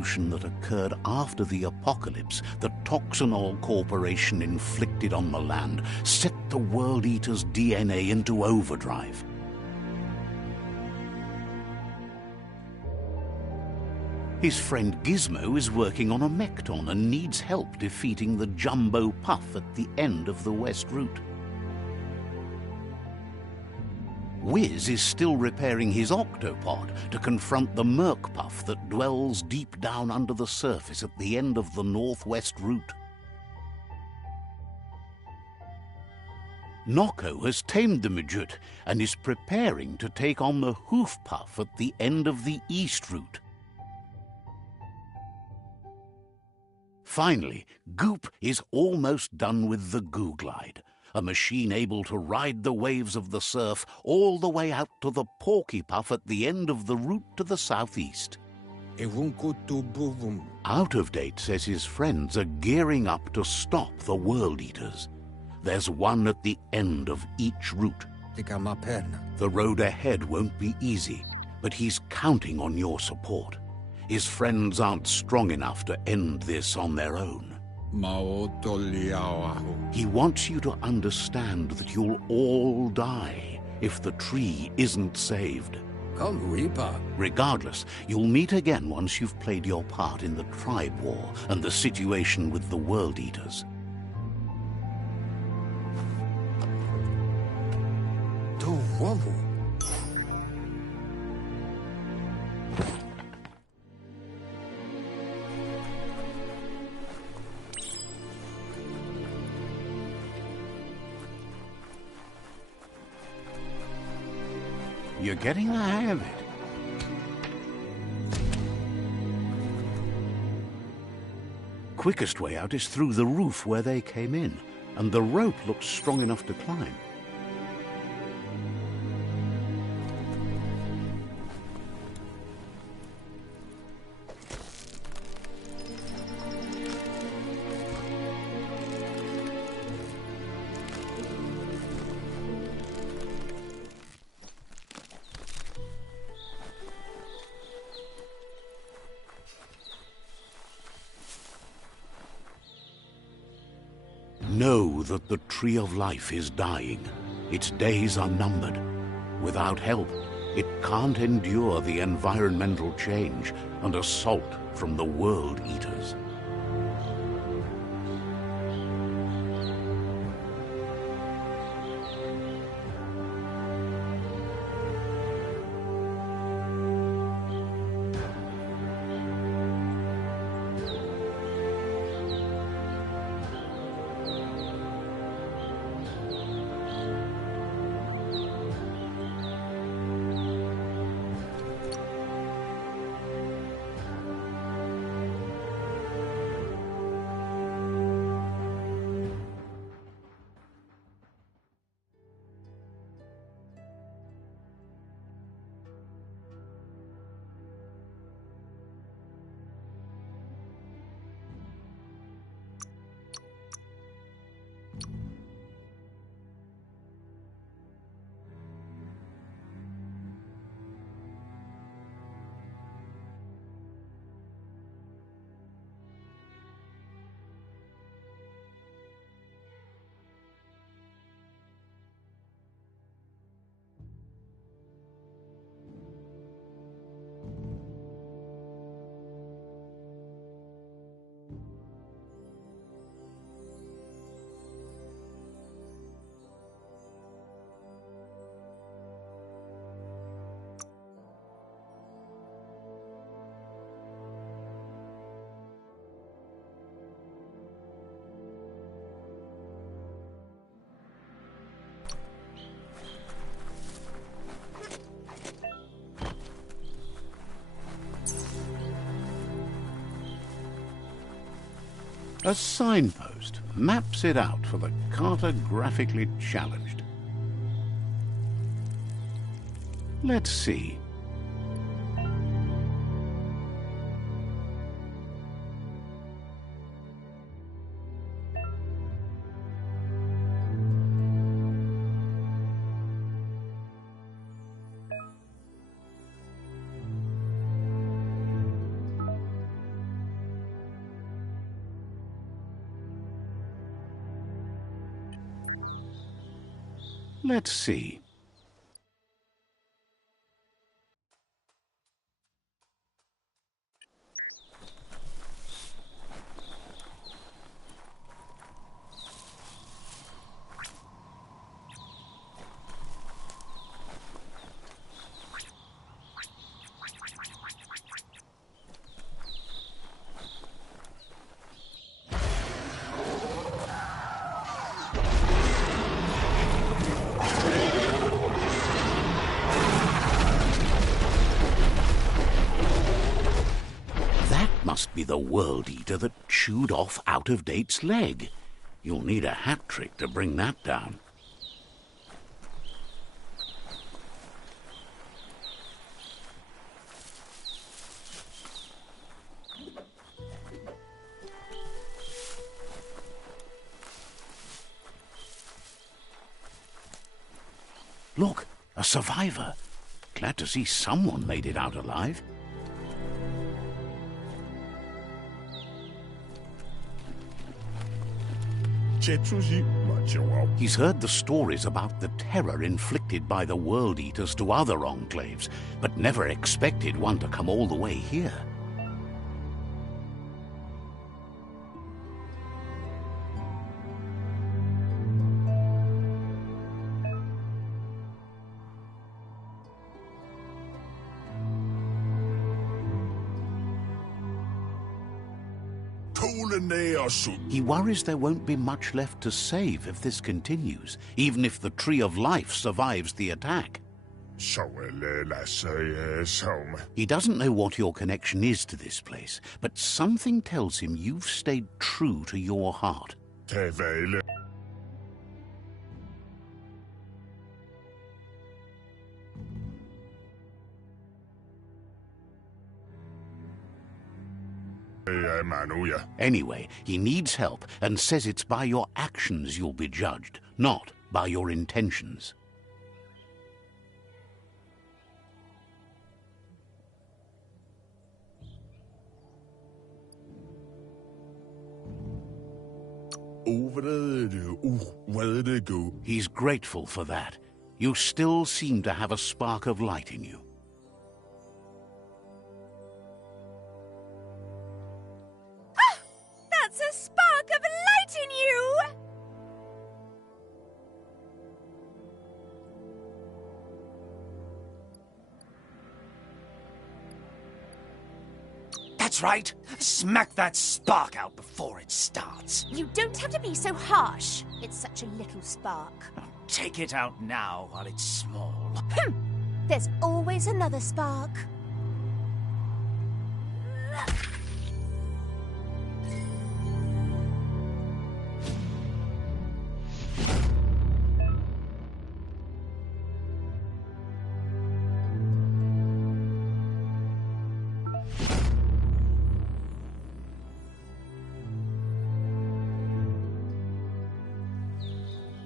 revolution that occurred after the apocalypse the Toxanol Corporation inflicted on the land set the World Eater's DNA into overdrive. His friend Gizmo is working on a Mekton and needs help defeating the Jumbo Puff at the end of the West Route. Wiz is still repairing his octopod to confront the Merc Puff that dwells deep down under the surface at the end of the Northwest Route. Nocco has tamed the Midget and is preparing to take on the Hoof Puff at the end of the East Route. Finally, Goop is almost done with the Goo Glide, a machine able to ride the waves of the surf all the way out to the Porky Puff at the end of the route to the southeast. Out of Date says his friends are gearing up to stop the World Eaters. There's one at the end of each route. The road ahead won't be easy, but he's counting on your support. His friends aren't strong enough to end this on their own. He wants you to understand that you'll all die if the tree isn't saved. Regardless, you'll meet again once you've played your part in the tribe war and the situation with the World Eaters. You're getting the hang of it. Quickest way out is through the roof where they came in, and the rope looks strong enough to climb. Know that the Tree of Life is dying. Its days are numbered. Without help, it can't endure the environmental change and assault from the World Eaters. A signpost maps it out for the cartographically challenged. Let's see. Let's see. Must be the World Eater that chewed off Out-of-Date's leg. You'll need a hat trick to bring that down. Look, a survivor. Glad to see someone made it out alive. He's heard the stories about the terror inflicted by the World Eaters to other enclaves, but never expected one to come all the way here. He worries there won't be much left to save if this continues, even if the Tree of Life survives the attack. He doesn't know what your connection is to this place, but something tells him you've stayed true to your heart. Anyway, he needs help and says it's by your actions you'll be judged, not by your intentions. He's grateful for that. You still seem to have a spark of light in you. That's a spark of light in you! That's right. Smack that spark out before it starts. You don't have to be so harsh. It's such a little spark. Take it out now while it's small. There's always another spark.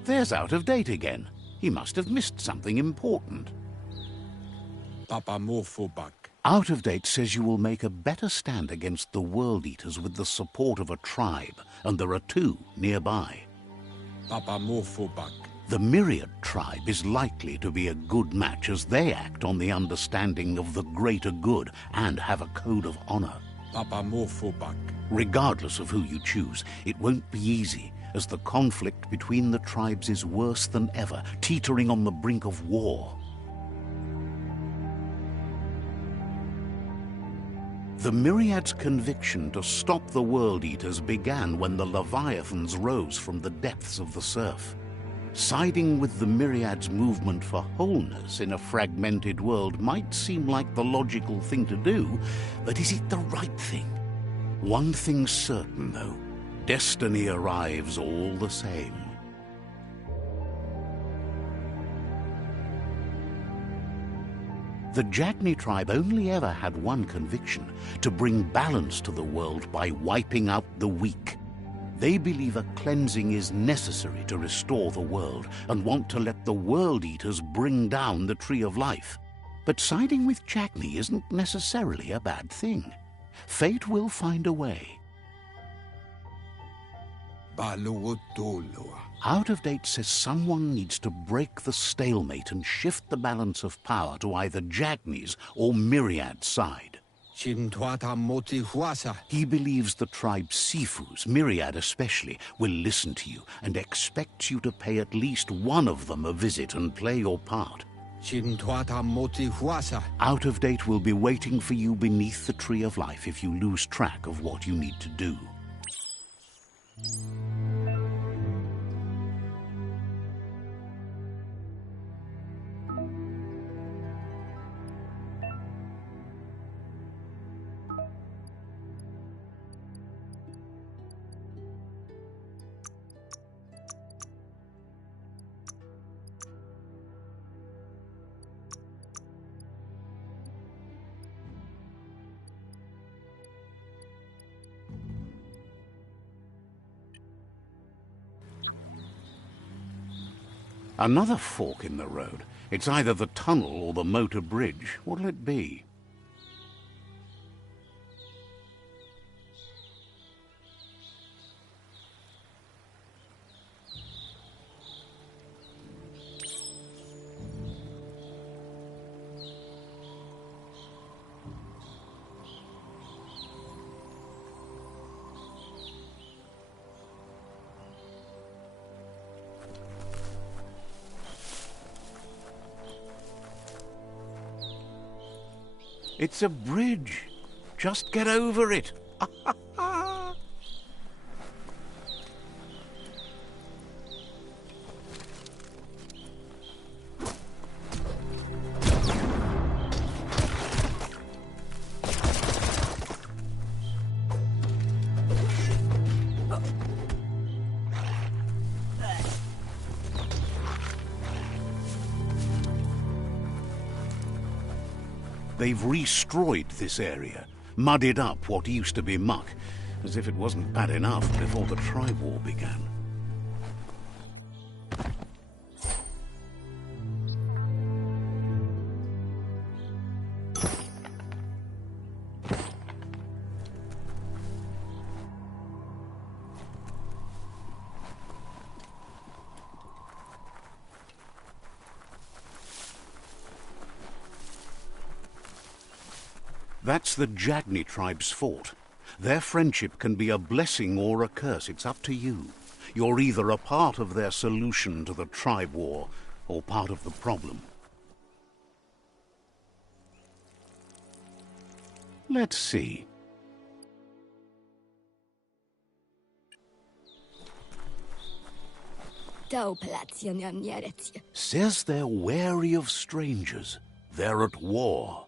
There's Out-of-Date again. He must have missed something important. Out-of-Date says you will make a better stand against the World Eaters with the support of a tribe, and there are two nearby. The Myriad tribe is likely to be a good match as they act on the understanding of the greater good and have a code of honor. Regardless of who you choose, it won't be easy, as the conflict between the tribes is worse than ever, teetering on the brink of war. The Myriad's conviction to stop the World Eaters began when the Leviathans rose from the depths of the surf. Siding with the Myriad's movement for wholeness in a fragmented world might seem like the logical thing to do, but is it the right thing? One thing's certain, though. Destiny arrives all the same. The Jagni tribe only ever had one conviction: to bring balance to the world by wiping out the weak. They believe a cleansing is necessary to restore the world and want to let the World Eaters bring down the Tree of Life. But siding with Jagni isn't necessarily a bad thing. Fate will find a way. Out of Date says someone needs to break the stalemate and shift the balance of power to either Jagni's or Myriad's side. He believes the tribe Sifus, Myriad especially, will listen to you and expects you to pay at least one of them a visit and play your part. Out of Date will be waiting for you beneath the Tree of Life if you lose track of what you need to do. Another fork in the road. It's either the tunnel or the motor bridge. What'll it be? It's a bridge. Just get over it. They've destroyed this area, muddied up what used to be muck, as if it wasn't bad enough before the tribe war began. That's the Jagni tribe's fort. Their friendship can be a blessing or a curse. It's up to you. You're either a part of their solution to the tribe war or part of the problem. Let's see. Says they're wary of strangers. They're at war.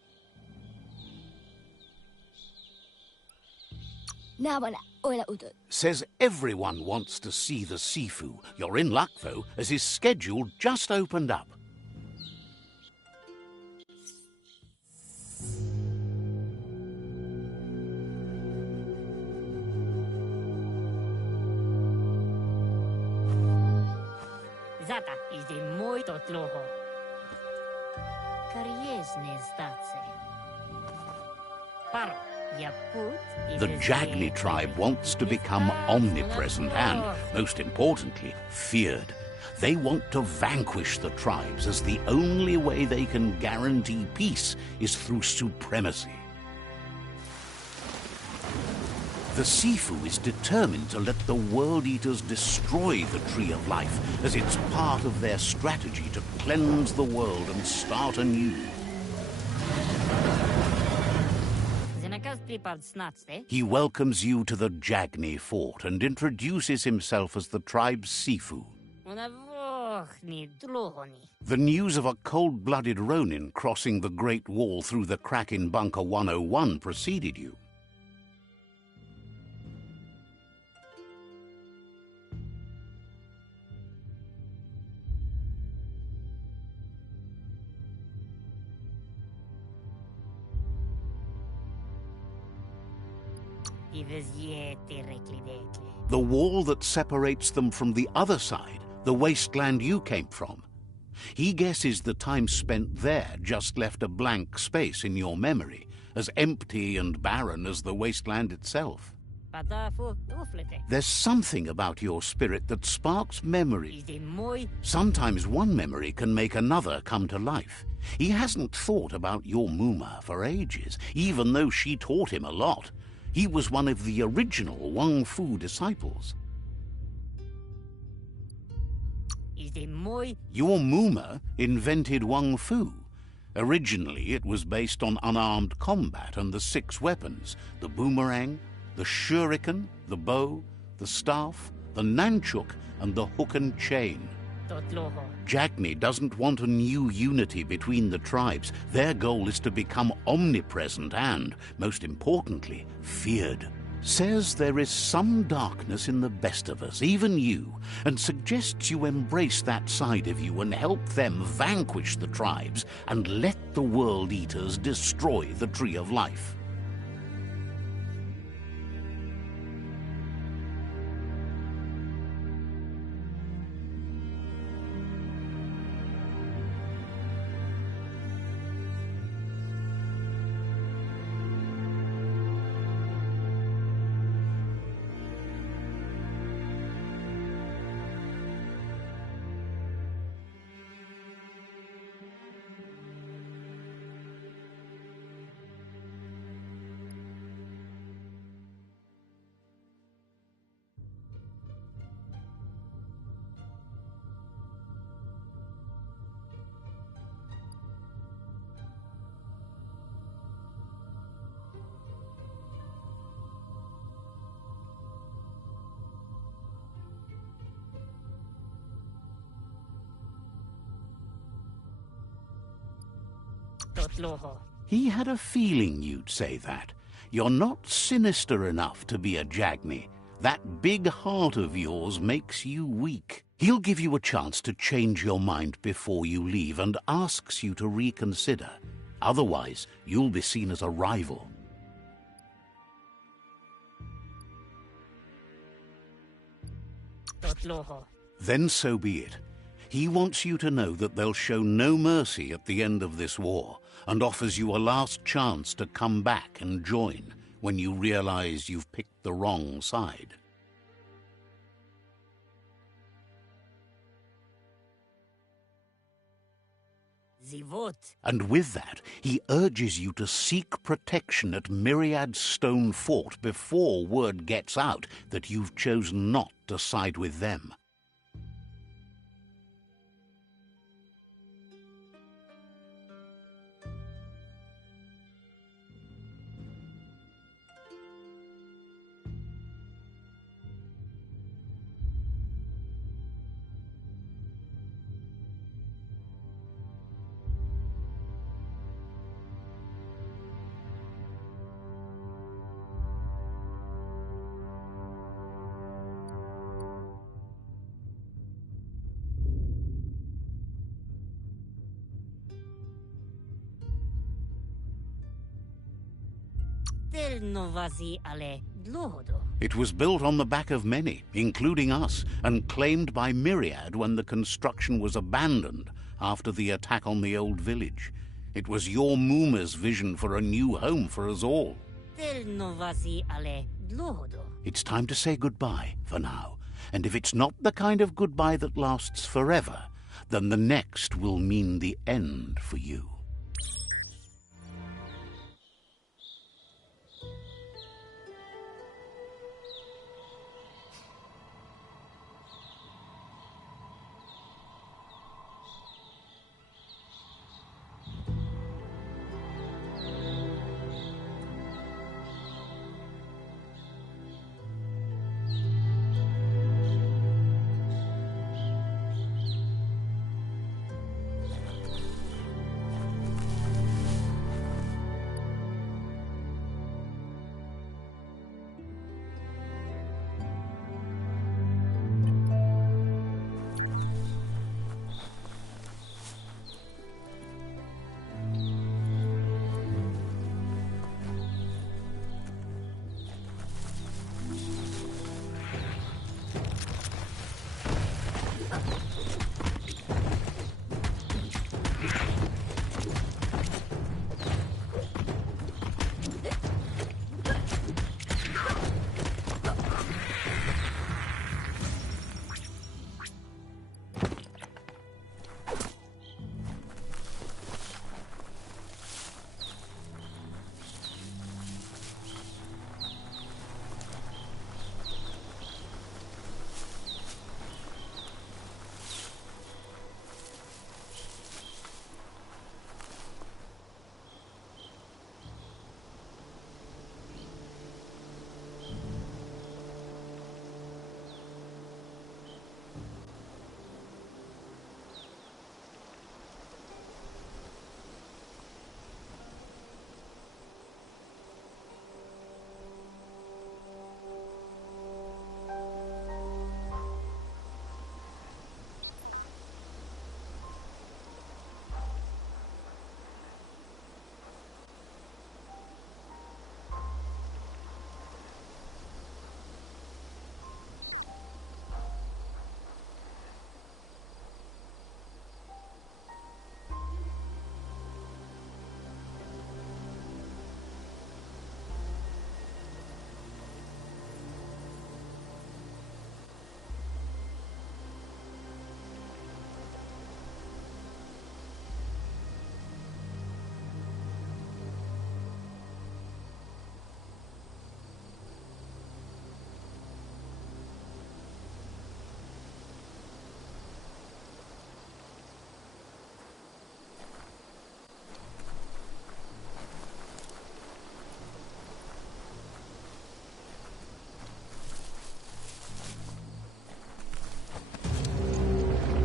Says everyone wants to see the Sifu. You're in luck, though, as his schedule just opened up. Zata idzie muito długo. Kariesne stace. Paro. The Jagni tribe wants to become omnipresent and, most importantly, feared. They want to vanquish the tribes, as the only way they can guarantee peace is through supremacy. The Sifu is determined to let the World Eaters destroy the Tree of Life, as it's part of their strategy to cleanse the world and start anew. He welcomes you to the Jagni fort and introduces himself as the tribe's Sifu. The news of a cold-blooded Ronin crossing the Great Wall through the crack in Bunker 101 preceded you. The wall that separates them from the other side, the wasteland you came from. He guesses the time spent there just left a blank space in your memory, as empty and barren as the wasteland itself. There's something about your spirit that sparks memory. Sometimes one memory can make another come to life. He hasn't thought about your Muma for ages, even though she taught him a lot. He was one of the original Wang Fu disciples. Your Muma invented Wang Fu. Originally, it was based on unarmed combat and the 6 weapons: the boomerang, the shuriken, the bow, the staff, the nunchuk, and the hook and chain. Jagni doesn't want a new unity between the tribes. Their goal is to become omnipresent and, most importantly, feared. Says there is some darkness in the best of us, even you, and suggests you embrace that side of you and help them vanquish the tribes and let the World Eaters destroy the Tree of Life. He had a feeling you'd say that. You're not sinister enough to be a Jagni. That big heart of yours makes you weak. He'll give you a chance to change your mind before you leave and asks you to reconsider. Otherwise, you'll be seen as a rival. Then so be it. He wants you to know that they'll show no mercy at the end of this war, and offers you a last chance to come back and join when you realize you've picked the wrong side. And with that, he urges you to seek protection at Myriad's stone fort before word gets out that you've chosen not to side with them. It was built on the back of many, including us, and claimed by Myriad when the construction was abandoned after the attack on the old village. It was your Muma's vision for a new home for us all. It's time to say goodbye for now, and if it's not the kind of goodbye that lasts forever, then the next will mean the end for you.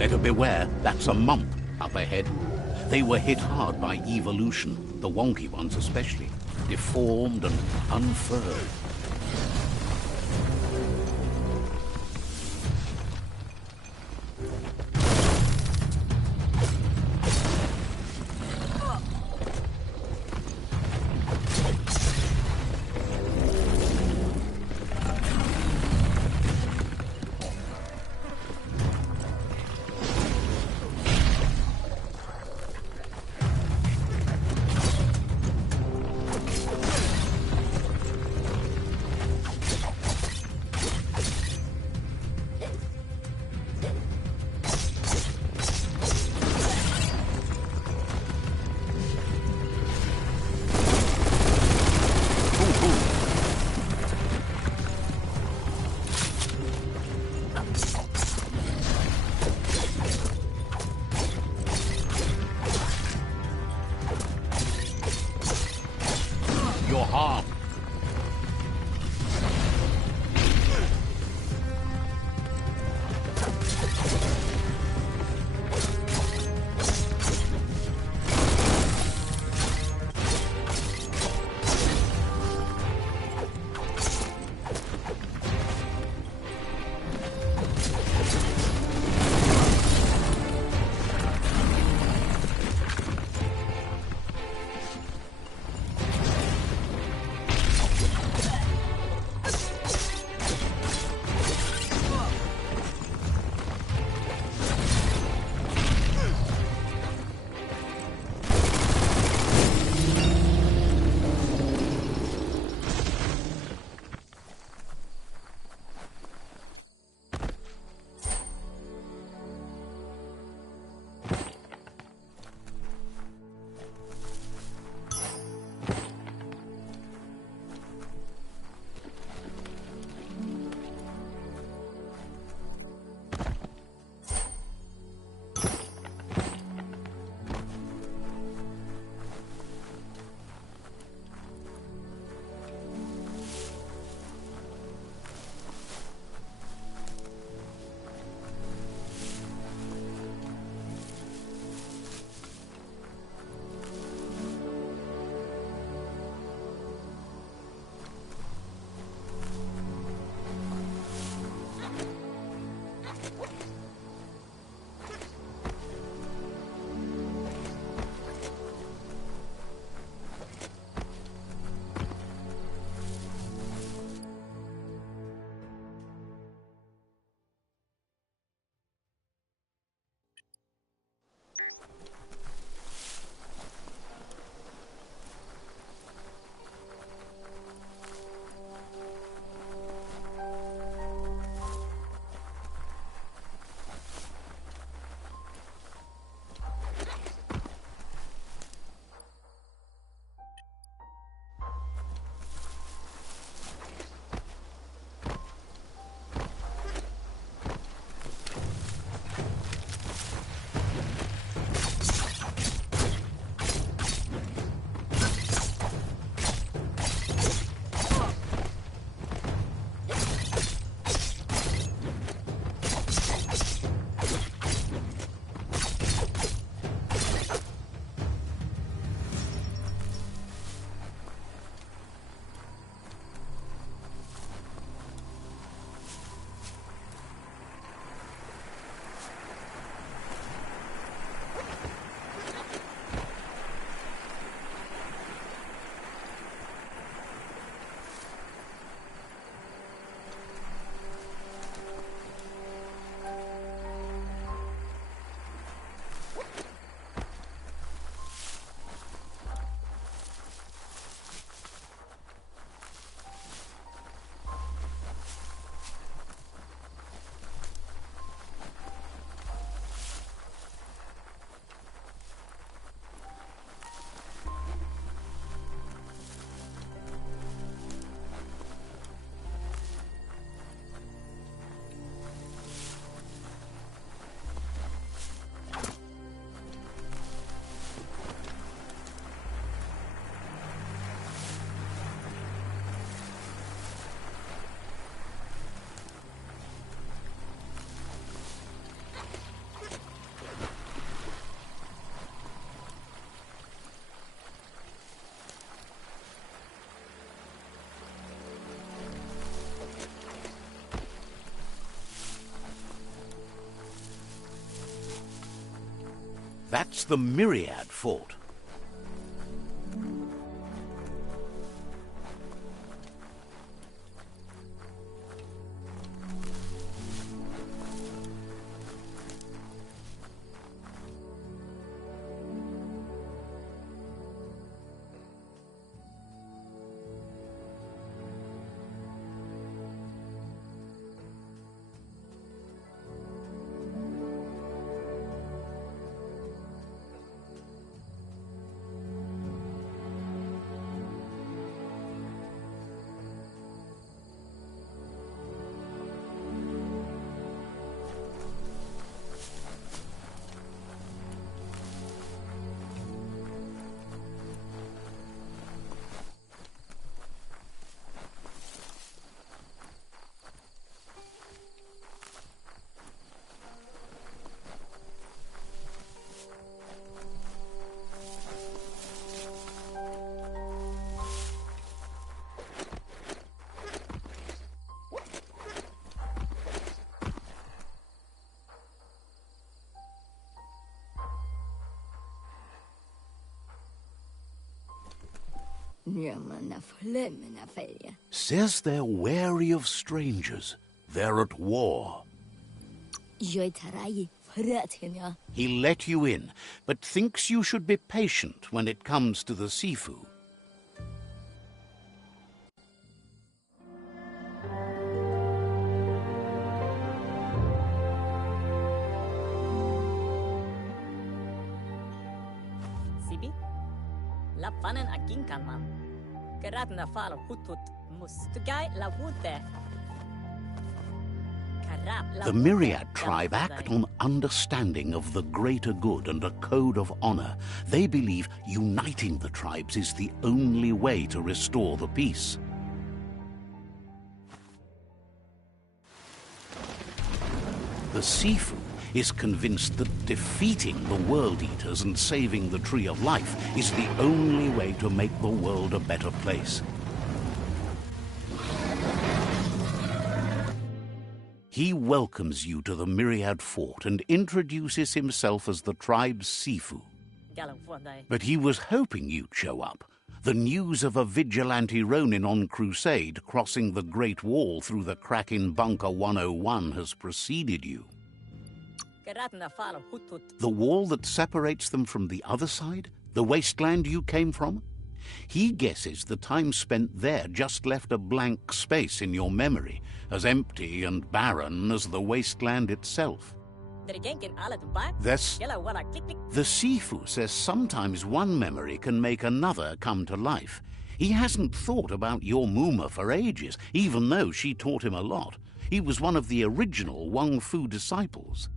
Better beware, that's a mump up ahead. They were hit hard by evolution, the wonky ones especially, deformed and unfurled. That's the Myriad Fort. Says they're wary of strangers. They're at war. He let you in, but thinks you should be patient when it comes to the Sifu. Sibi? Lappanen aginkanman. Keratna falo hutut mustugai la wute. The Myriad tribe act on understanding of the greater good and a code of honor. They believe uniting the tribes is the only way to restore the peace. The Sifu is convinced that defeating the World Eaters and saving the Tree of Life is the only way to make the world a better place. He welcomes you to the Myriad Fort and introduces himself as the tribe's Sifu. But he was hoping you'd show up. The news of a vigilante Ronin on crusade crossing the Great Wall through the crack in Bunker 101 has preceded you. The wall that separates them from the other side? The wasteland you came from? He guesses the time spent there just left a blank space in your memory, as empty and barren as the wasteland itself. The Sifu says sometimes one memory can make another come to life. He hasn't thought about your Muma for ages, even though she taught him a lot. He was one of the original Wang Fu disciples.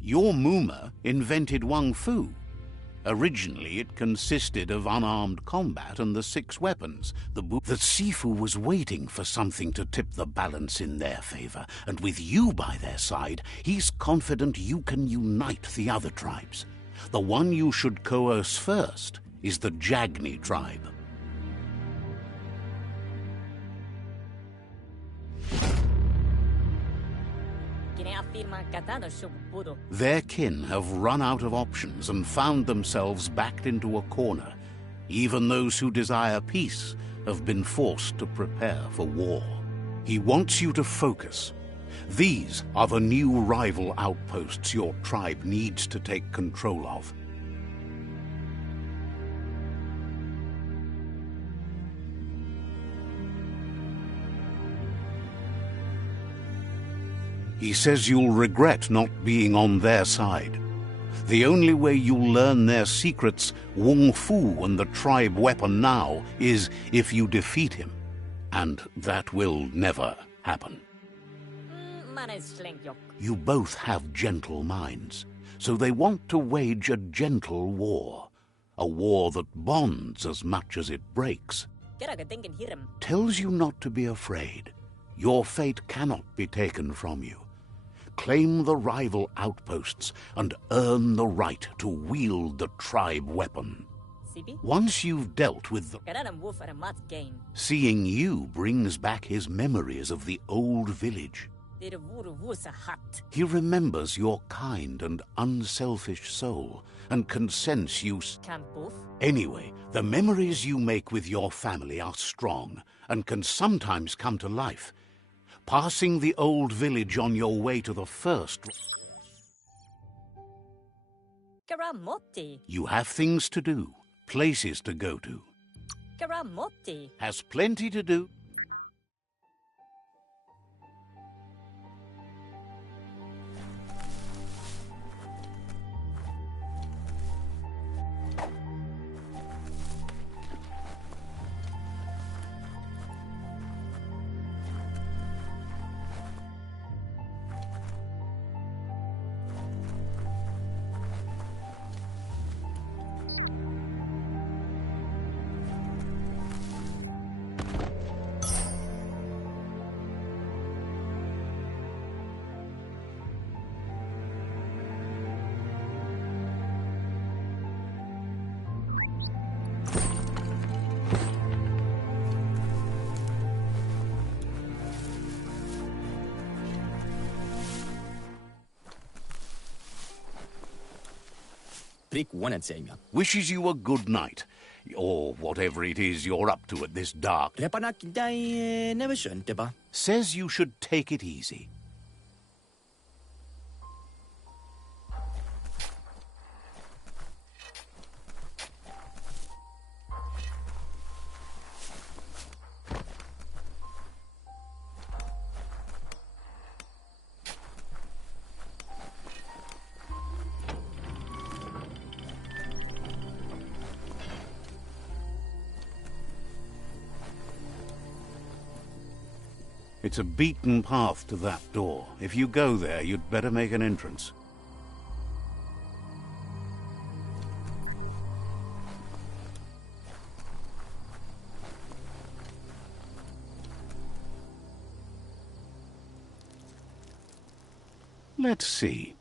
Your Muma invented Wang Fu. Originally, it consisted of unarmed combat and the 6 weapons. The Sifu was waiting for something to tip the balance in their favor, and with you by their side, he's confident you can unite the other tribes. The one you should coerce first is the Jagni tribe. Their kin have run out of options and found themselves backed into a corner. Even those who desire peace have been forced to prepare for war. He wants you to focus. These are the new rival outposts your tribe needs to take control of. He says you'll regret not being on their side. The only way you'll learn their secrets, Wung Fu and the tribe weapon now, is if you defeat him. And that will never happen. You both have gentle minds, so they want to wage a gentle war. A war that bonds as much as it breaks. Tells you not to be afraid. Your fate cannot be taken from you. Claim the rival outposts and earn the right to wield the tribe weapon. Sibi? Once you've dealt with the... Karadam woof at a mat gain. Seeing you brings back his memories of the old village. Did a wuru woosa hut. He remembers your kind and unselfish soul, and can sense you... Can boof? Anyway, the memories you make with your family are strong, and can sometimes come to life. Passing the old village on your way to the first... Karamotti. You have things to do, places to go to. Karamotti. Has plenty to do. Wishes you a good night, or whatever it is you're up to at this dark. Says you should take it easy. It's a beaten path to that door. If you go there, you'd better make an entrance. Let's see.